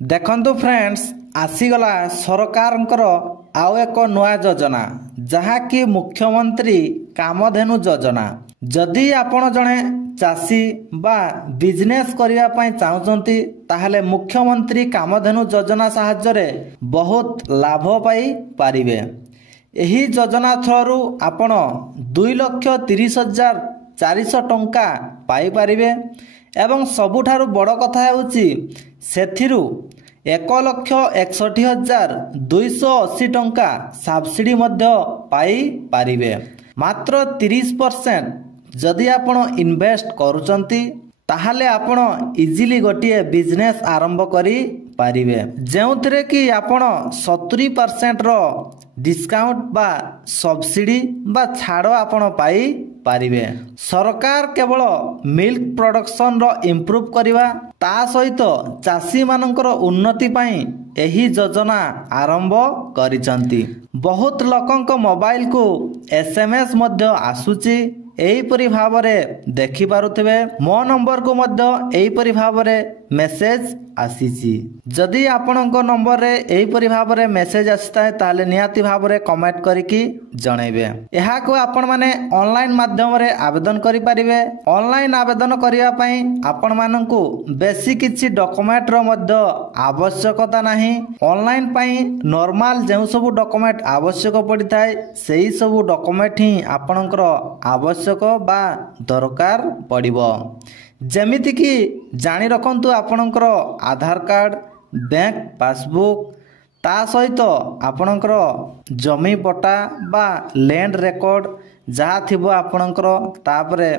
देखंतु फ्रेंड्स आसीगला सरकारंकर आउ एक नुआ योजना जहाँकि मुख्यमंत्री कामधेनु योजना। जदि आपण जड़े चाषी बा बिजनेस करिया पई चाहुचंती ताहले मुख्यमंत्री कामधेनु योजना साहाय्य बहुत लाभ पाई पारिबे। एही योजना थ्रू आपण 2,30,400 टंका पाई पारिबे एवं सबुठारु बड़ कथा हेउची सेथिरु 1,61,280 टंका सब्सिडी मध्य पाई पारिबे। मात्र 30% जदि आपण इन्वेस्ट करूचंती ताहले आपण इजिली गोटिए बिजनेस आरंभ करी पारिबे जेउथरे कि आपण 70% रो डिस्काउंट बा सब्सिडी बा छाड़ आपण पाई पारिबे। सरकार केवल मिल्क प्रोडक्शन रो इंप्रूव करिवा ता सहित चाषी मानकर उन्नति पाई एही योजना आरंभ करिसंती। बहुत लोकंक मोबाइल को एसएमएस मध्य आसुची एहीपरि भावरे देखि पारुथिबे। मो नंबर को मध्य एहीपरि भावरे मेसेज आसीची। जदि आपणक नंबर रे एहीपरि भावरे मेसेज आसीताय ताले नियाति भावरे कमेंट करिकि जणैबे। एहाको आपण माने ऑनलाइन माध्यम रे आवेदन करि परिबे। ऑनलाइन आवेदन करिया पई आपण माननकु बेसी किछि डॉक्यूमेंट रो मध्य आवश्यकता नाही। ऑनलाइन पई नॉर्मल जेउ सब डॉक्यूमेंट आवश्यक पडिथाय सेही सब डॉक्यूमेंट ही आपणकर आवश्यक बा दरकार पड़िबो। जेमिति कि जानि रखंतु आपणकर आधार कार्ड बैंक पासबुक ता सहित आपणकर जमी पट्टा बा लैंड रिकॉर्ड जहा थिबो आपणकर तापरे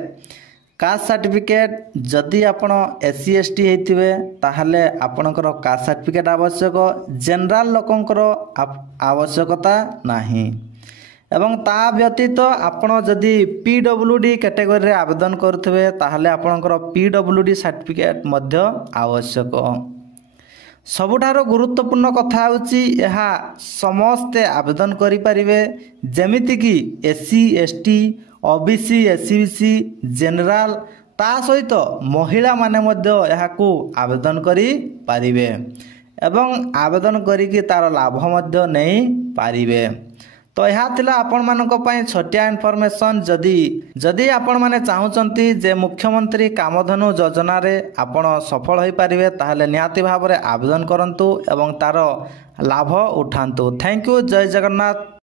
कास्ट सर्टिफिकेट जदि आपण एससी एसटी हेतिबे ताहले आपणकर कास्ट सर्टिफिकेट आवश्यक। जनरल लोकंकर आवश्यकता नाही एवं ता व्यतीत आपण जदि पीडब्ल्यूडी कैटेगरी रे आवेदन करथबे ताहले आपणकर पीडब्ल्यूडी सर्टिफिकेट मध्य आवश्यक। सबुठारो गुरुत्वपूर्ण कथा होची एहा समस्ते आवेदन करि परिबे जेमिति कि SC ST OBC SCBC general ता सहित महिला माने मध्य एहाकू आवेदन करि पारिबे एवं आवेदन करिकि तार लाभ मध्य नै पारिबे। तो यह थिला आपण मानक पई छोटिया इनफॉरमेशन। जदि आपण माने चाहुचंती जे मुख्यमंत्री कामधेनु योजना रे आपण सफल होई पारिबे ताहले निहाती भाव रे आवेदन करंतु एवं तार लाभ उठांतु। Thank you. जय जगन्नाथ।